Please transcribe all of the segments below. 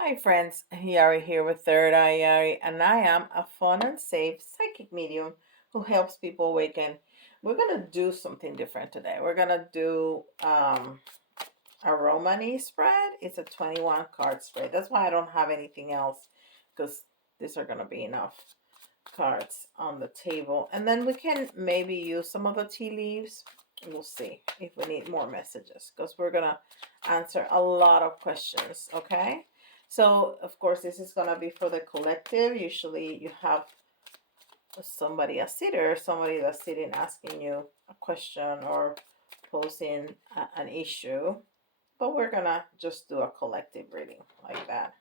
Hi friends, Yari here with Third Eye Yari, and I am a fun and safe psychic medium who helps people awaken. We're gonna do something different today. We're gonna do a Romany spread. It's a 21 card spread. That's why I don't have anything else, because these are gonna be enough cards on the table. And then we can maybe use some of the tea leaves. We'll see if we need more messages, because we're gonna answer a lot of questions. Okay, so of course this is gonna be for the collective. Usually you have somebody, a sitter, somebody that's sitting asking you a question or posing an issue, but we're gonna just do a collective reading like that.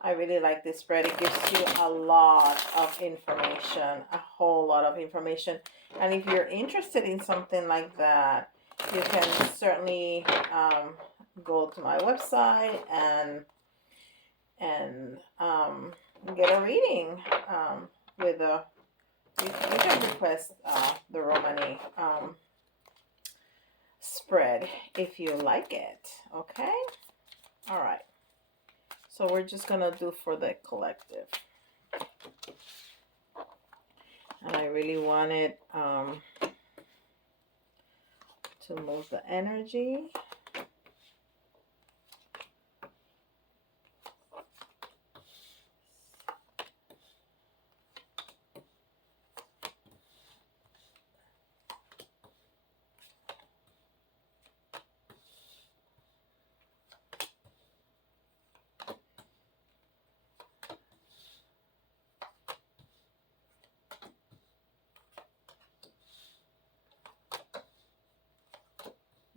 I really like this spread. It gives you a lot of information, a whole lot of information. And if you're interested in something like that, you can certainly go to my website and get a reading with a. You can request the Romani spread if you like it. Okay. All right. So we're just gonna do for the collective. And I really wanted to move the energy.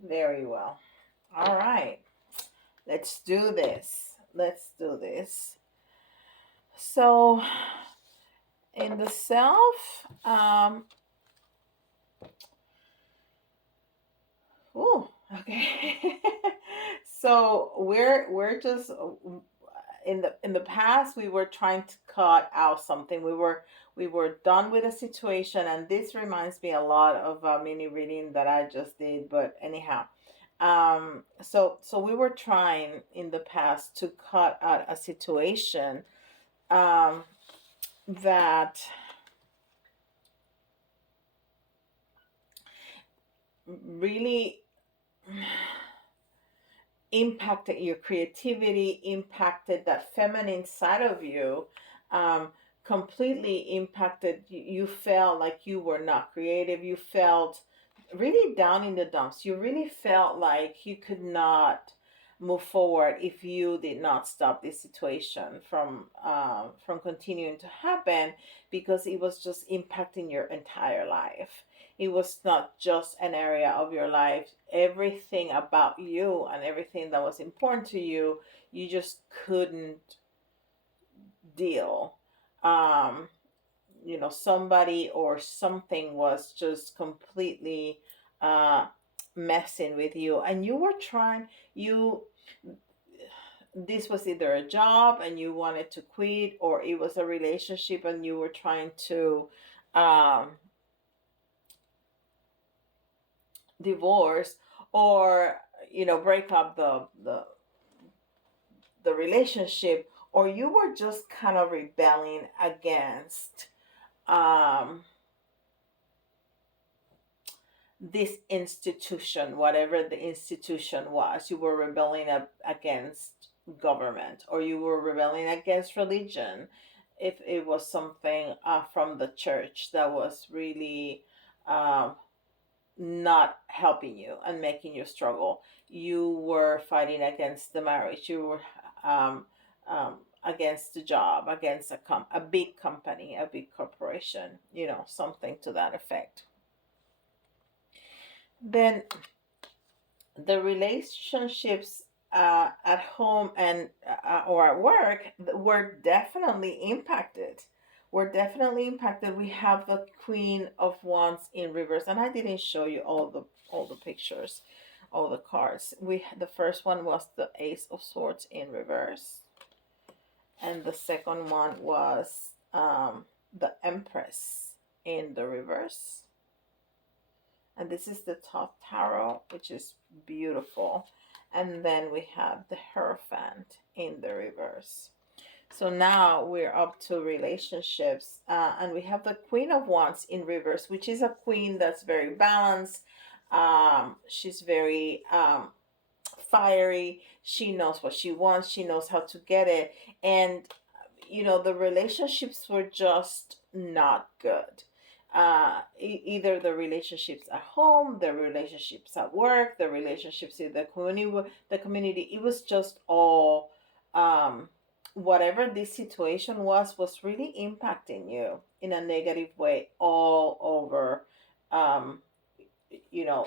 Very well. All right. Let's do this. Let's do this. So in the self, ooh, okay. So we're just in the past we were trying to cut out something. We were done with a situation, and this reminds me a lot of a mini reading that I just did. But anyhow, so we were trying in the past to cut out a situation um, that really impacted your creativity, impacted that feminine side of you, um, completely impacted. You felt like you were not creative. You felt really down in the dumps. You really felt like you could not move forward if you did not stop this situation from continuing to happen, because it was just impacting your entire life. It was not just an area of your life. Everything about you and everything that was important to you, you just couldn't deal. um Somebody or something was just completely uh messing with you, and you were trying. You This was either a job and you wanted to quit, or it was a relationship and you were trying to um divorce, or break up the relationship, or you were just kind of rebelling against um this institution, whatever the institution was. You were rebelling against government, or you were rebelling against religion. If it was something from the church that was really um, not helping you and making you struggle. You were fighting against the marriage. You were um, against the job, against a big company, a big corporation, something to that effect. Then the relationships at home and or at work were definitely impacted. We have the Queen of Wands in reverse, and I didn't show you all the pictures, all the cards. The first one was the Ace of Swords in reverse, and the second one was the Empress in the reverse. And this is the top tarot, which is beautiful. And then we have the Hierophant in the reverse. So now we're up to relationships, and we have the Queen of Wands in reverse, which is a queen that's very balanced. She's very fiery. She knows what she wants. She knows how to get it. And the relationships were just not good. Either the relationships at home, the relationships at work, the relationships in the community. It was just all, whatever this situation was really impacting you in a negative way all over, um,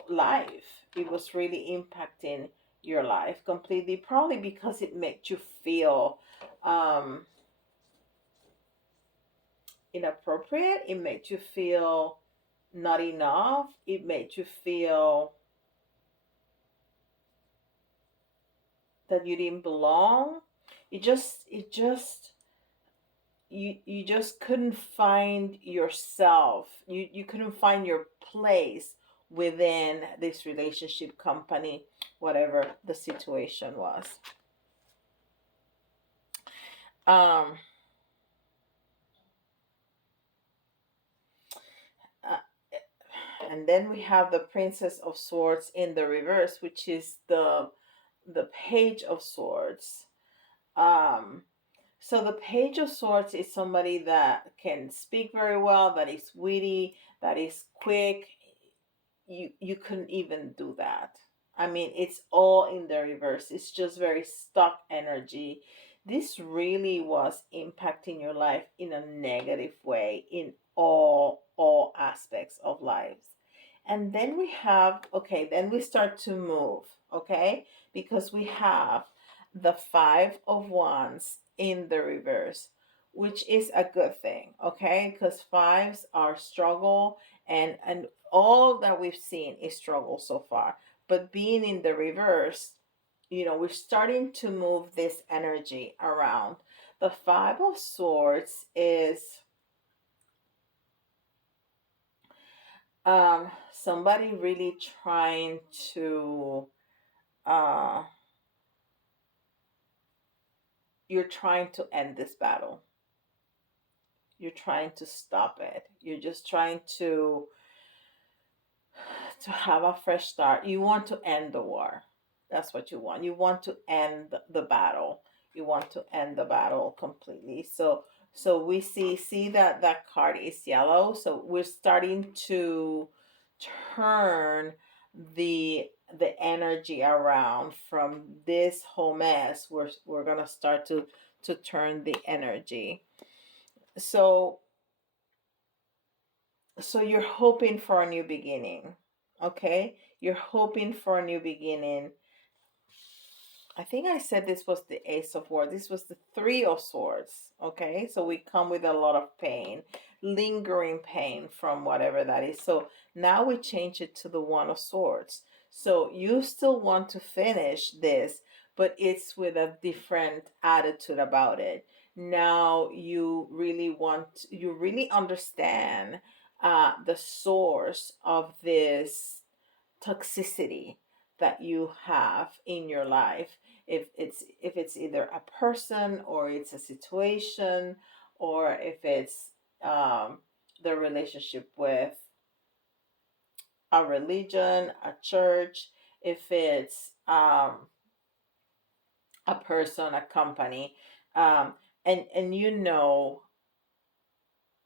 life. It was really impacting your life completely, probably because it made you feel, um, inappropriate. It made you feel not enough. It made you feel that you didn't belong. You just couldn't find yourself. You couldn't find your place within this relationship, company, whatever the situation was. Um, uh, and then we have the Princess of Swords in the reverse, which is the Page of Swords. Um, so the Page of Swords is somebody that can speak very well, that is witty, that is quick. You couldn't even do that. I mean, it's all in the reverse. It's just very stuck energy. This really was impacting your life in a negative way in all aspects of lives. And then we have, okay, then we start to move, okay? Because we have the 5 of Wands in the reverse, which is a good thing, okay? Because fives are struggle, and all that we've seen is struggle so far. But being in the reverse, we're starting to move this energy around. The 5 of Swords is, somebody really trying to, uh, you're trying to end this battle. You're trying to stop it. You're just trying to have a fresh start. You want to end the war. That's what you want. You want to end the battle. You want to end the battle completely. So we see that that card is yellow. So we're starting to turn the the energy around from this whole mess. We're gonna start to turn the energy. So so you're hoping for a new beginning. Okay, you're hoping for a new beginning. I think I said this was the Ace of Swords. This was the 3 of Swords. Okay, so we come with a lot of pain, lingering pain from whatever that is. So now we change it to the 1 of Swords. So you still want to finish this, but it's with a different attitude about it. Now you really understand, the source of this toxicity that you have in your life. If it's either a person, or it's a situation, or if it's, the relationship with a religion, a church, if it's, a person, a company, um, and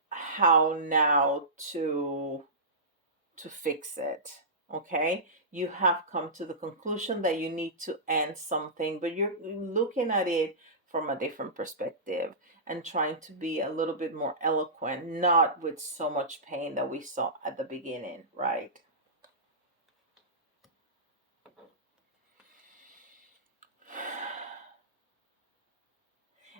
how now to fix it. Okay, you have come to the conclusion that you need to end something, but you're looking at it from a different perspective and trying to be a little bit more eloquent, not with so much pain that we saw at the beginning, right?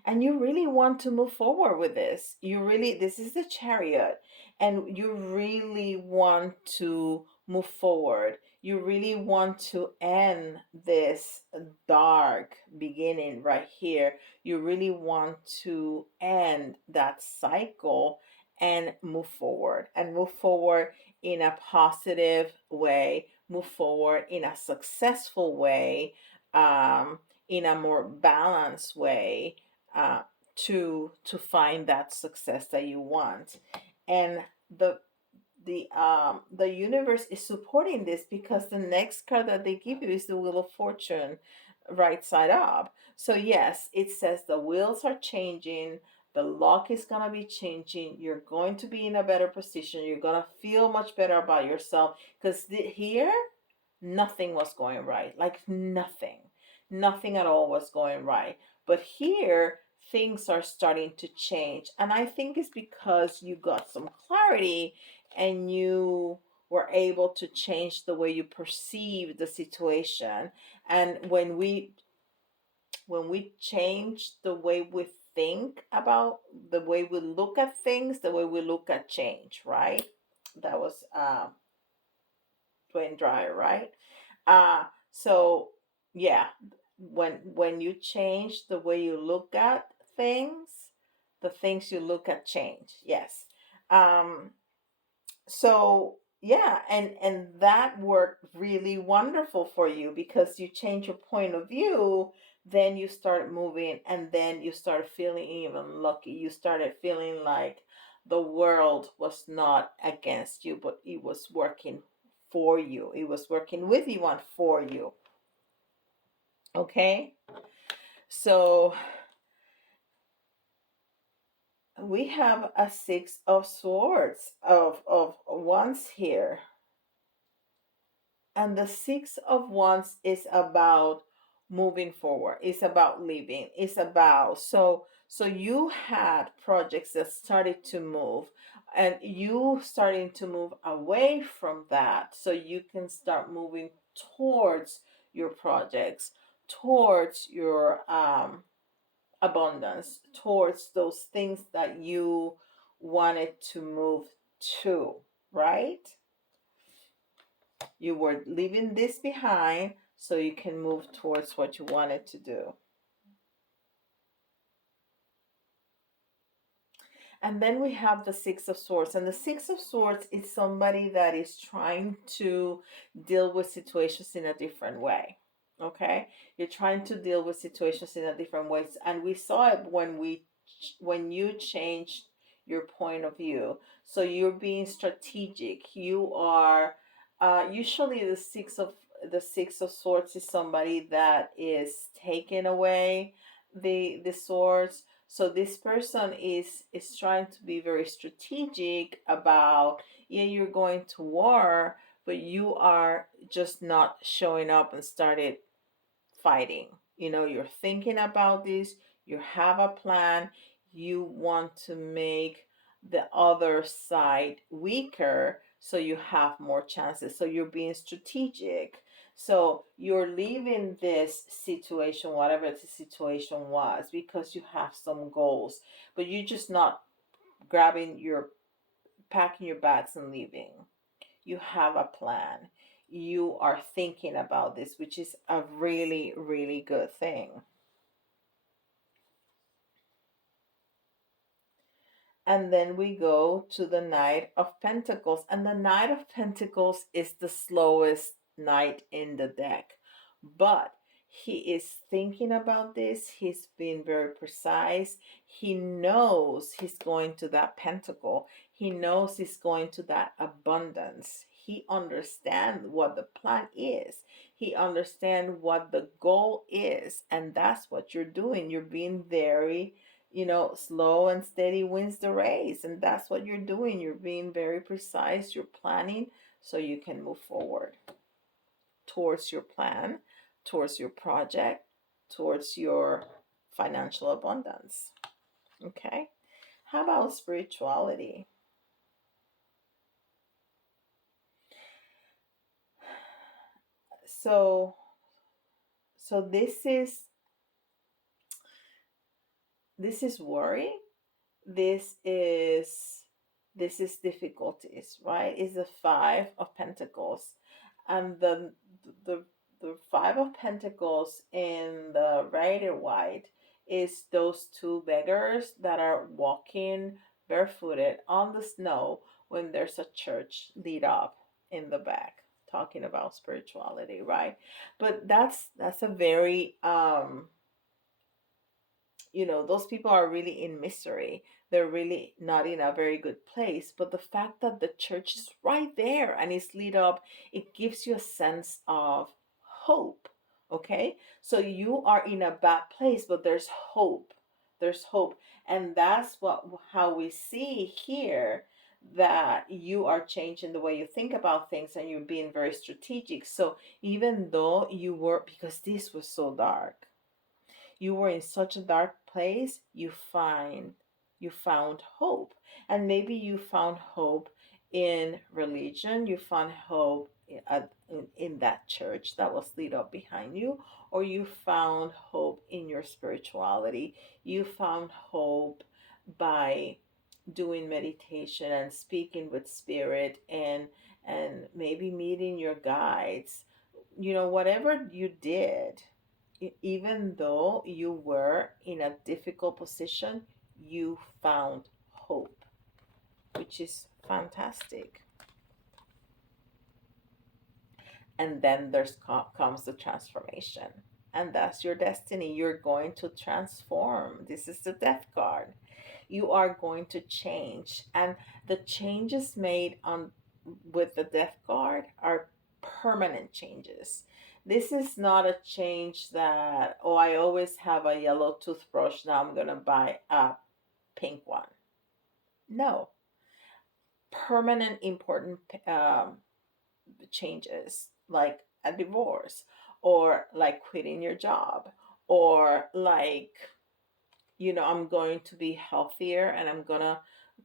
And you really want to move forward with this. This is the Chariot, and you really want to move forward. You really want to end this dark beginning right here. You really want to end that cycle and move forward in a positive way, move forward in a successful way, um, in a more balanced way, uh, to find that success that you want. And the the universe is supporting this because the next card that they give you is the Wheel of Fortune, right side up. So yes, it says the wheels are changing, the luck is gonna be changing, you're going to be in a better position, you're gonna feel much better about yourself, because here nothing was going right. Like nothing. Nothing at all was going right. But here, things are starting to change. And I think it's because you got some clarity and you were able to change the way you perceive the situation. And when we change the way we think about the way we look at things, the way we look at change, right? That was Dwayne Dryer, right? So yeah, when you change the way you look at things, the things you look at change. Yes. Um, so yeah, and that worked really wonderful for you because you change your point of view, then you start moving, and then you start feeling even lucky. You started feeling like the world was not against you, but it was working for you. It was working with you and for you. Okay? So we have a six of swords of wands here. And the Six of Wands is about moving forward. It's about living. It's about so you had projects that started to move, and you starting to move away from that so you can start moving towards your projects, towards your abundance, towards those things that you wanted to move to, right? You were leaving this behind so you can move towards what you wanted to do. And then we have the Six of Swords. And the Six of Swords is somebody that is trying to deal with situations in a different way. Okay? You're trying to deal with situations in a different way. And we saw it when you changed your point of view. So you're being strategic. You are usually the Six of Swords is somebody that is taking away the swords. So this person is trying to be very strategic about, yeah, you're going to war, but you are just not showing up and started fighting. You're thinking about this, you have a plan, you want to make the other side weaker so you have more chances. So you're being strategic. So you're leaving this situation, whatever the situation was, because you have some goals, but you're just not packing your bags and leaving. You have a plan. You are thinking about this, which is a really, really good thing. And then we go to the Knight of Pentacles. And the Knight of Pentacles is the slowest knight in the deck. But he is thinking about this. He's being very precise. He knows he's going to that pentacle. He knows he's going to that abundance. He understands what the plan is. He understands what the goal is. And that's what you're doing. You're being very slow and steady wins the race. And that's what you're doing. You're being very precise. You're planning so you can move forward towards your plan, towards your project, towards your financial abundance. Okay? How about spirituality? So so this is worry. This is this is difficulties, right? It's the Five of Pentacles. And the Five of Pentacles in the Rider White is those two beggars that are walking barefooted on the snow when there's a church lit up in the back. talking about spirituality, right? But that's a very those people are really in misery. They're really not in a very good place. But the fact that the church is right there and it's lit up, it gives you a sense of hope. Okay? So you are in a bad place, but there's hope. There's hope. And that's what how we see here that you are changing the way you think about things and you're being very strategic. So even though you were, because this was so dark, you were in such a dark place, you found hope. And maybe you found hope in religion, you found hope in that church that was lit up behind you, or you found hope in your spirituality. You found hope by doing meditation and speaking with spirit, and maybe meeting your guides. Whatever you did, even though you were in a difficult position, you found hope, which is fantastic. And then comes the transformation. And that's your destiny. You're going to transform. This is the death card. You are going to change. And the changes made on with the death card are permanent changes. This is not a change that, oh, I always have a yellow toothbrush, now I'm going to buy a pink one. No. Permanent important changes, like a divorce, or like quitting your job, or like, I'm going to be healthier and I'm going to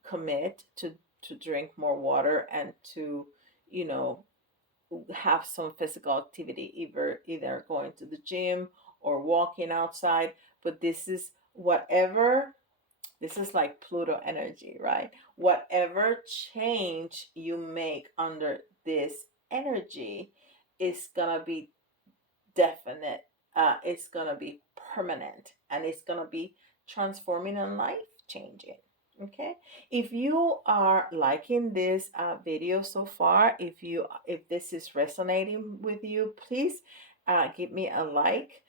commit to drink more water and to, you know, have some physical activity, either going to the gym or walking outside. But this is like Pluto energy, right? Whatever change you make under this energy is gonna be definite. It's gonna be permanent, and it's gonna be transforming and life changing. Okay, if you are liking this video so far, if this is resonating with you, please give me a like,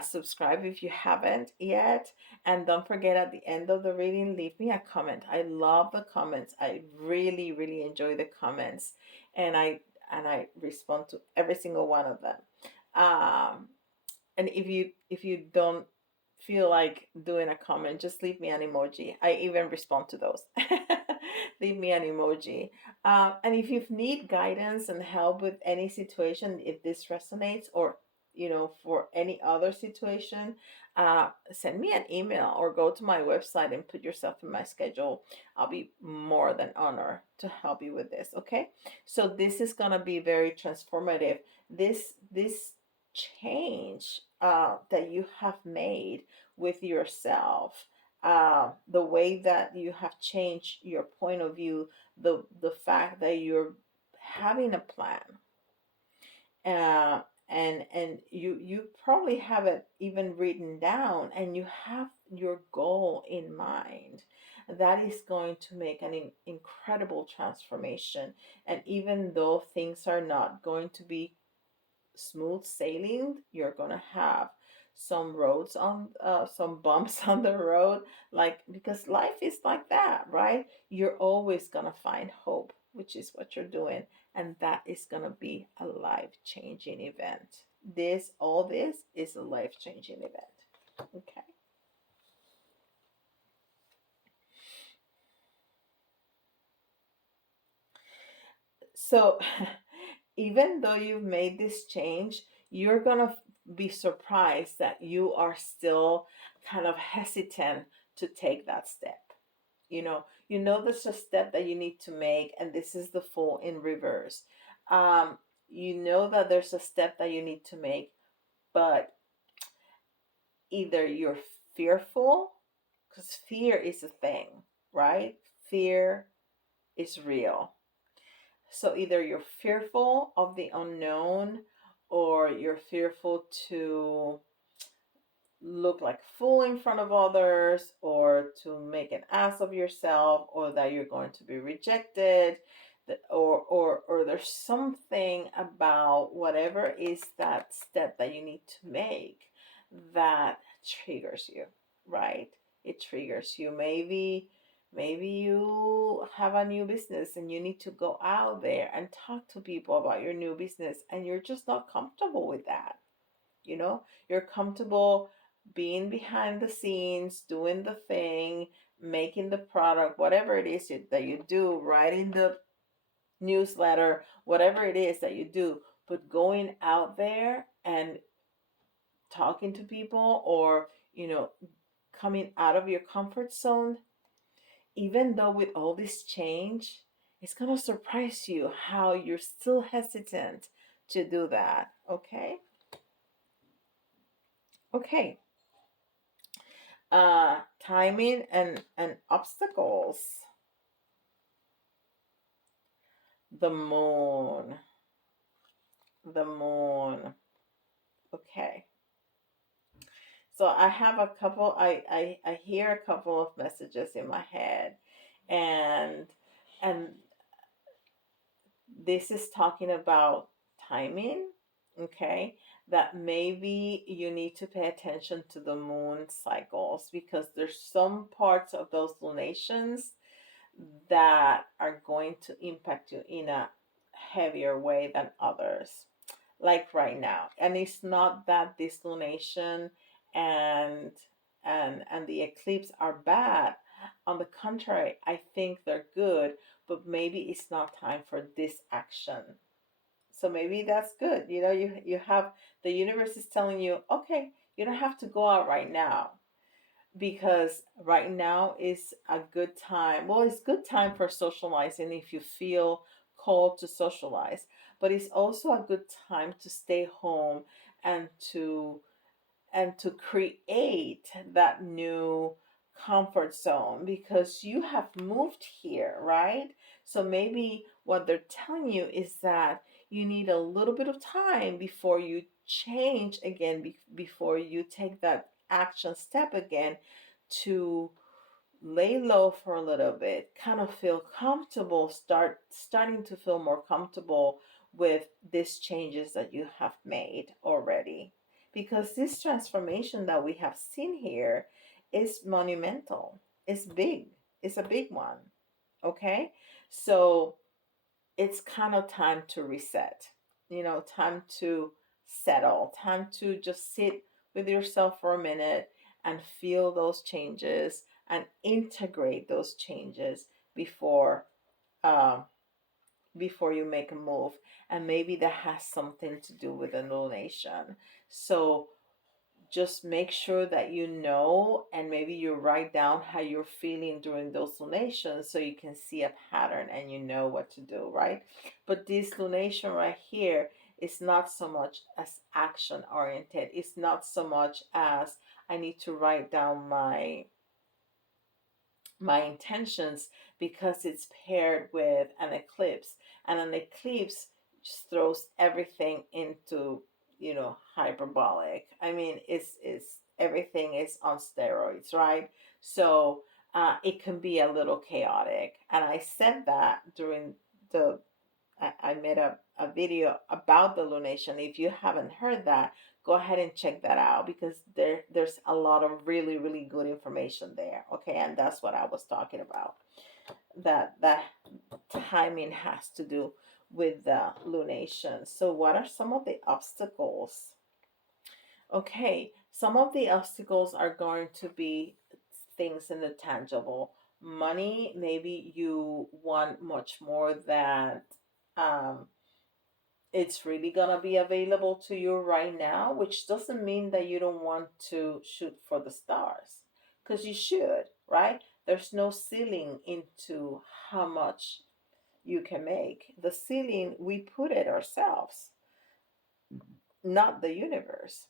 subscribe if you haven't yet, and don't forget, at the end of the reading, leave me a comment. I love the comments. I really, really enjoy the comments, and I respond to every single one of them. um and if you don't feel like doing a comment, just leave me an emoji. I even respond to those. Leave me an emoji. And if you need guidance and help with any situation, if this resonates, or for any other situation, send me an email or go to my website and put yourself in my schedule. I'll be more than honored to help you with this. Okay, so this is gonna be very transformative. This change that you have made with yourself, the way that you have changed your point of view, the fact that you're having a plan, uh, and you probably have it even written down, and you have your goal in mind. That is going to make an incredible transformation. And even though things are not going to be smooth sailing, you're gonna have some bumps on the road, like, because life is like that, right? You're always gonna find hope, which is what you're doing, and that is gonna be a life-changing event. All this is a life-changing event. Okay, so even though you've made this change, you're going to be surprised that you are still kind of hesitant to take that step. There's a step that you need to make, and this is the Fool in reverse. Um, you know that there's a step that you need to make, but either you're fearful, because fear is a thing, right? Fear is real. So either you're fearful of the unknown, or you're fearful to look like a fool in front of others, or to make an ass of yourself, or that you're going to be rejected. or there's something about whatever is that step that you need to make that triggers you, right? It triggers you. Maybe you have a new business and you need to go out there and talk to people about your new business, and you're just not comfortable with that. You're comfortable being behind the scenes, doing the thing, making the product, whatever it is that you do, writing the newsletter, whatever it is that you do. But going out there and talking to people, or coming out of your comfort zone, even though with all this change, it's going to surprise you how you're still hesitant to do that. Okay. Timing and obstacles. The moon. The moon. Okay. So I have a couple. I hear a couple of messages in my head, and and this is talking about timing. Okay, that maybe you need to pay attention to the moon cycles, because there's some parts of those lunations that are going to impact you in a heavier way than others, like right now. And it's not that this lunation and and the eclipse are bad. On the contrary, I think they're good, but maybe it's not time for this action. So maybe that's good. You have, the universe is telling you, okay, you don't have to go out right now, because right now is a good time. Well, it's good time for socializing if you feel called to socialize, but it's also a good time to stay home and to create that new comfort zone, because you have moved here, right? So maybe what they're telling you is that you need a little bit of time before you change again, before you take that action step again, to lay low for a little bit, kind of feel comfortable, starting to feel more comfortable with these changes that you have made already. Because this transformation that we have seen here is monumental. It's big. It's a big one. Okay? So it's kind of time to reset, time to settle, time to just sit with yourself for a minute and feel those changes and integrate those changes before uh, before you make a move. And maybe that has something to do with the donation. So just make sure that you know, and maybe you write down how you're feeling during those lunations, so you can see a pattern and you know what to do, right? But this lunation right here is not so much as action oriented. It's not so much as I need to write down my intentions, because it's paired with an eclipse, and an eclipse just throws everything into hyperbolic. I mean, it's everything is on steroids, right? So it can be a little chaotic, and I said that during the I made a video about the lunation. If you haven't heard that, go ahead and check that out, because there's a lot of really, really good information there. Okay, and that's what I was talking about. That timing has to do with the lunation. So what are some of the obstacles? Okay, some of the obstacles are going to be things in the tangible. Money, maybe you want much more than um, it's really going to be available to you right now, which doesn't mean that you don't want to shoot for the stars, because you should, right? There's no ceiling into how much you can make. The ceiling, we put it ourselves, not the universe.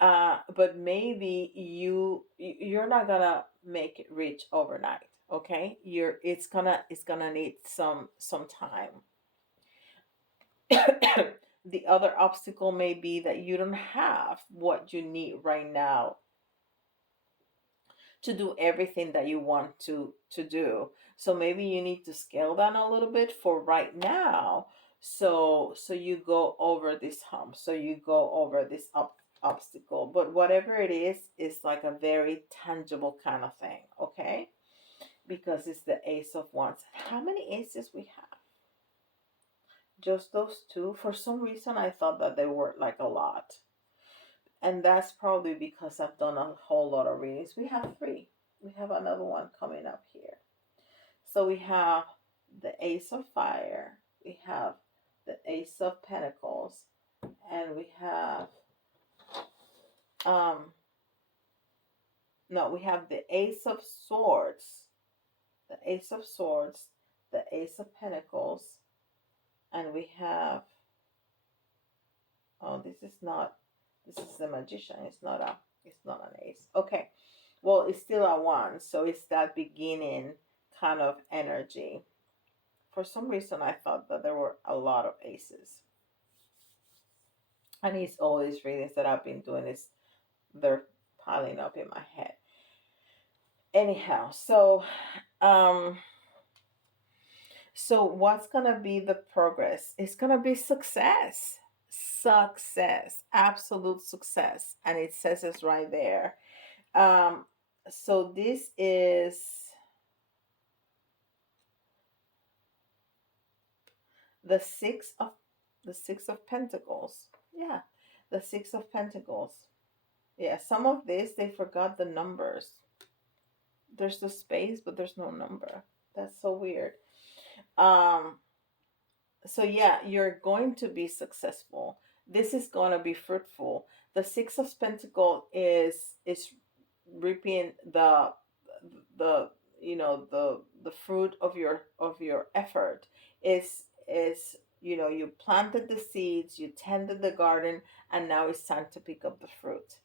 But maybe you're not gonna make it rich overnight. Okay, it's gonna need some time. The other obstacle may be that you don't have what you need right now to do everything that you want to do. So maybe you need to scale down a little bit for right now. So you go over this hump. So you go over this obstacle. But whatever it is, it's like a very tangible kind of thing, okay? Because it's the Ace of Wands. How many aces we have? Just those two. For some reason, I thought that they were like a lot. And that's probably because I've done a whole lot of readings. We have three. We have another one coming up here. So we have the Ace of Fire, we have the Ace of Pentacles, and we have um no, we have the Ace of Swords, the Ace of Swords, the Ace of Pentacles, and we have, oh, this is the Magician. It's not an ace. Okay. Well, it's still a one, so it's that beginning kind of energy. For some reason, I thought that there were a lot of aces. And it's all these readings that I've been doing is they're piling up in my head. Anyhow, um so what's gonna be the progress? It's gonna be success. Success. Absolute success. And it says it's right there. Um so this is the six of pentacles. Yeah, the six of pentacles. Yeah, some of this they forgot the numbers. There's the space, but there's no number. That's so weird. Um, so yeah, you're going to be successful. This is going to be fruitful. The six of pentacle is reaping the the fruit of your effort. Is you planted the seeds, you tended the garden, and now it's time to pick up the fruit.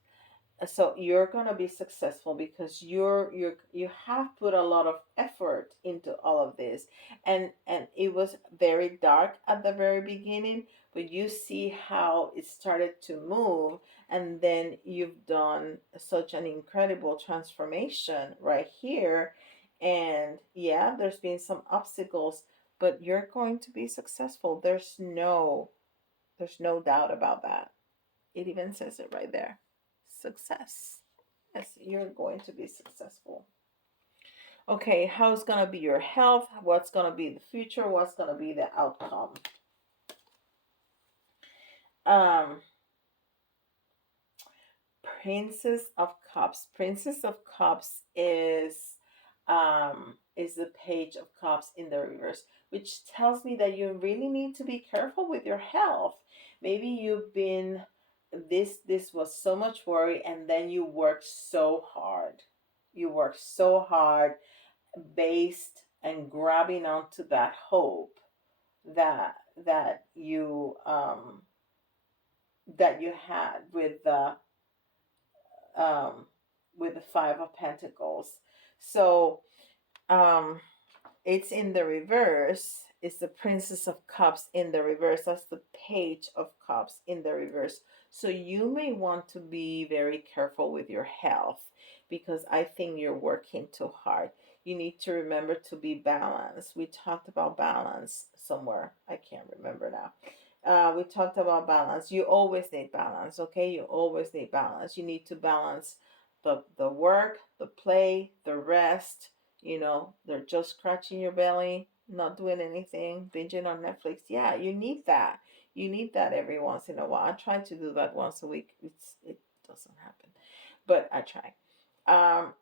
So you're going to be successful because you have put a lot of effort into all of this, and it was very dark at the very beginning, but you see how it started to move, and then you've done such an incredible transformation right here. And yeah, there's been some obstacles, but you're going to be successful. There's no doubt about that. It even says it right there. Success. Yes, you're going to be successful. Okay, how's going to be your health? What's going to be the future? What's going to be the outcome? Um, Princess of Cups. Princess of Cups is the Page of Cups in the reverse, which tells me that you really need to be careful with your health. Maybe you've been this was so much worry, and then you worked so hard. You worked so hard based and grabbing onto that hope that that you um that you had um with the Five of Pentacles. So um it's in the reverse. It's the Princess of Cups in the reverse. That's the Page of Cups in the reverse. So you may want to be very careful with your health because I think you're working too hard. You need to remember to be balanced. We talked about balance somewhere. I can't remember now. We talked about balance. You always need balance, okay? You always need balance. You need to balance the work, the play, the rest. They're just scratching your belly, not doing anything, binging on Netflix. Yeah, you need that. You need that every once in a while. I try to do that once a week. It doesn't happen, but I try.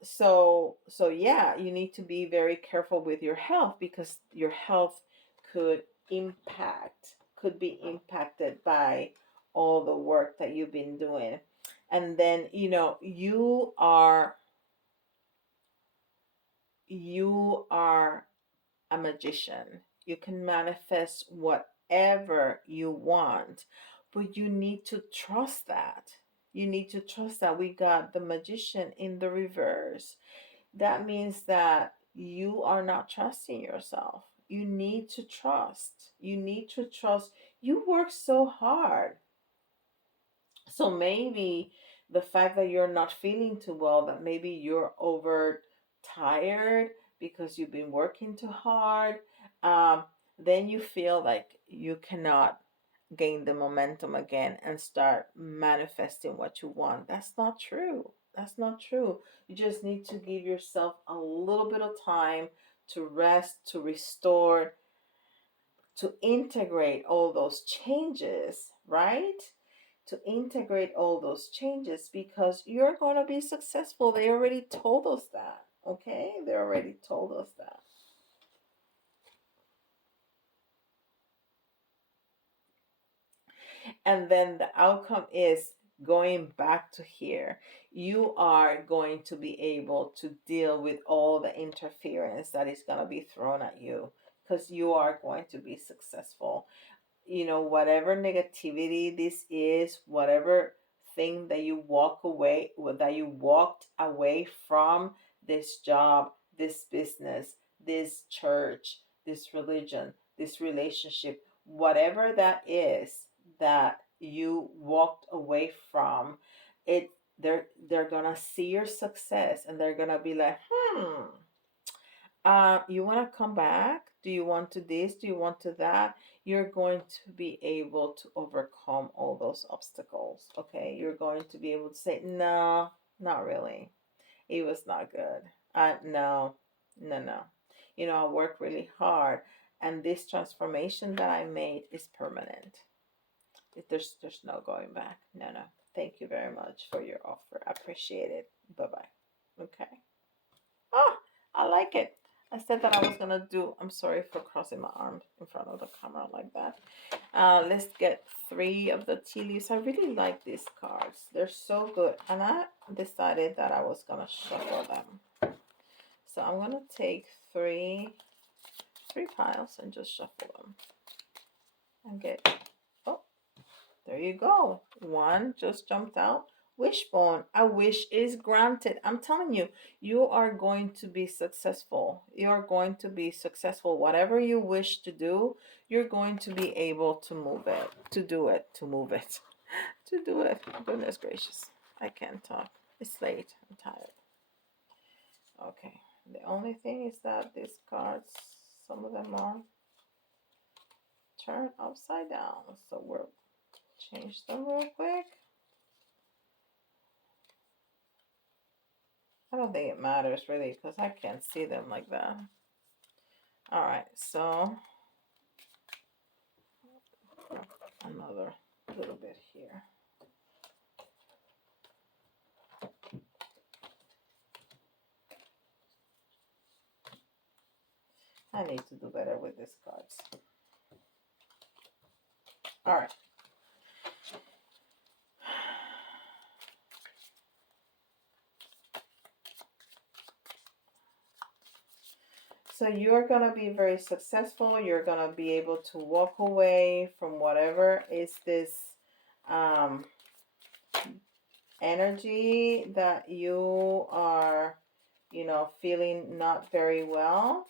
So yeah, you need to be very careful with your health because your health could could be impacted by all the work that you've been doing. And then, you are a magician. You can manifest whatever you want, but you need to trust that. You need to trust that we got the magician in the reverse. That means that you are not trusting yourself. You need to trust. You need to trust. You work so hard. So maybe the fact that you're not feeling too well, that maybe you're over tired because you've been working too hard, um, then you feel like you cannot gain the momentum again and start manifesting what you want. That's not true. That's not true. You just need to give yourself a little bit of time to rest, to restore, to integrate all those changes, right? To integrate all those changes because you're going to be successful. They already told us that. Okay? They already told us that. And then the outcome is going back to here. You are going to be able to deal with all the interference that is going to be thrown at you because you are going to be successful. Whatever negativity this is, whatever thing that you that you walked away from, this job, this business, this church, this religion, this relationship, whatever that is that you walked away from, it they're gonna see your success and they're gonna be like, you want to come back? Do you want to this? Do you want to that? You're going to be able to overcome all those obstacles. Okay. You're going to be able to say, no, not really. It was not good. No, no, no. I worked really hard and this transformation that I made is permanent. There's no going back. No, no. Thank you very much for your offer. I appreciate it. Bye bye. Okay. Oh, I like it. I said that I was gonna do. I'm sorry for crossing my arms in front of the camera like that. Let's get 3 of the tea leaves. I really like these cards. They're so good, and I decided that I was gonna shuffle them. So I'm gonna take three piles and just shuffle them and get. Oh, there you go. One just jumped out. Wishbone. A wish is granted. I'm telling you, you are going to be successful. You are going to be successful. Whatever you wish to do, you're going to be able to move it, to do it, to move it, to do it. Goodness gracious. I can't talk. It's late. I'm tired. Okay. The only thing is that these cards, some of them are turned upside down. So we'll change them real quick. I don't think it matters really because I can't see them like that. All right, so another little bit here. I need to do better with these cards. All right. So you're going to be very successful. You're going to be able to walk away from whatever is this um, energy that you are, feeling not very well.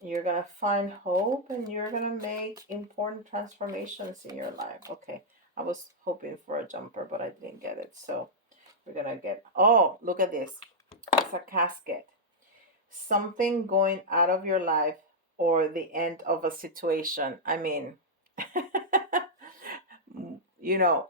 You're going to find hope and you're going to make important transformations in your life. Okay. I was hoping for a jumper, but I didn't get it. So we're going to get, oh, look at this. It's a casket. Something going out of your life or the end of a situation. I mean, you know,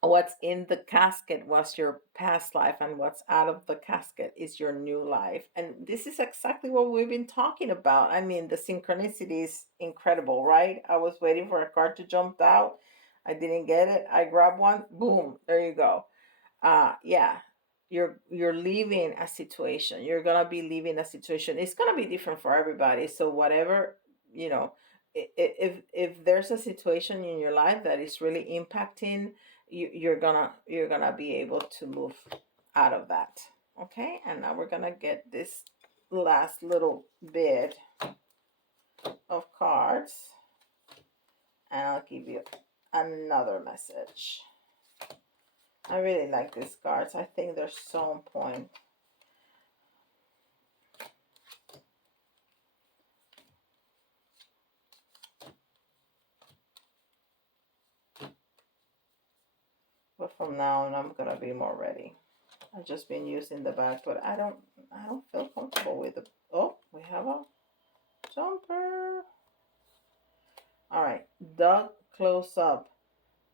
what's in the casket was your past life, and what's out of the casket is your new life. And this is exactly what we've been talking about. I mean, the synchronicity is incredible, right? I was waiting for a card to jump out. I didn't get it. I grabbed one. Boom. There you go. Yeah, you're leaving a situation. You're gonna be leaving a situation. It's gonna be different for everybody. So whatever, you know if there's a situation in your life that is really impacting you, you're gonna be able to move out of that. Okay, and now we're gonna get this last little bit of cards and I'll give you another message. I really like these cards. I think they're so on point. But from now on, I'm gonna be more ready. I've just been using the bag, but I don't feel comfortable with it. Oh, we have a jumper. All right, dog close up.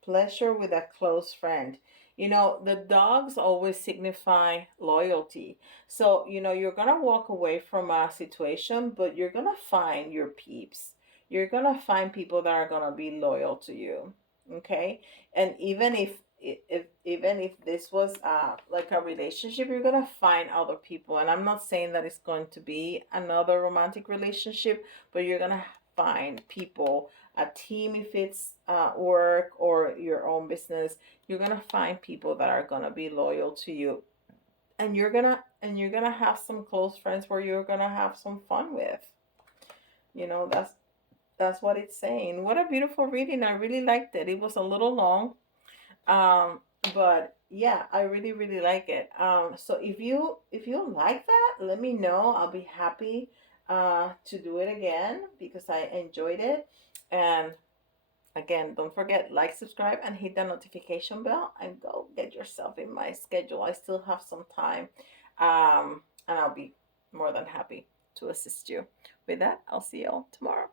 Pleasure with a close friend. The dogs always signify loyalty. So, you're going to walk away from a situation, but you're going to find your peeps. You're going to find people that are going to be loyal to you. Okay? And even if this was like a relationship, you're going to find other people. And I'm not saying that it's going to be another romantic relationship, but you're going to find people, a team, if it's work or your own business. You're gonna find people that are gonna be loyal to you, and you're gonna have some close friends where you're gonna have some fun with. That's what it's saying. What a beautiful reading. I really liked it. It was a little long, um but yeah, I really really like it. So if you like that, let me know. I'll be happy to do it again because I enjoyed it. And again, don't forget, like, subscribe, and hit the notification bell, and go get yourself in my schedule. I still have some time, and I'll be more than happy to assist you. With that, I'll see you all tomorrow.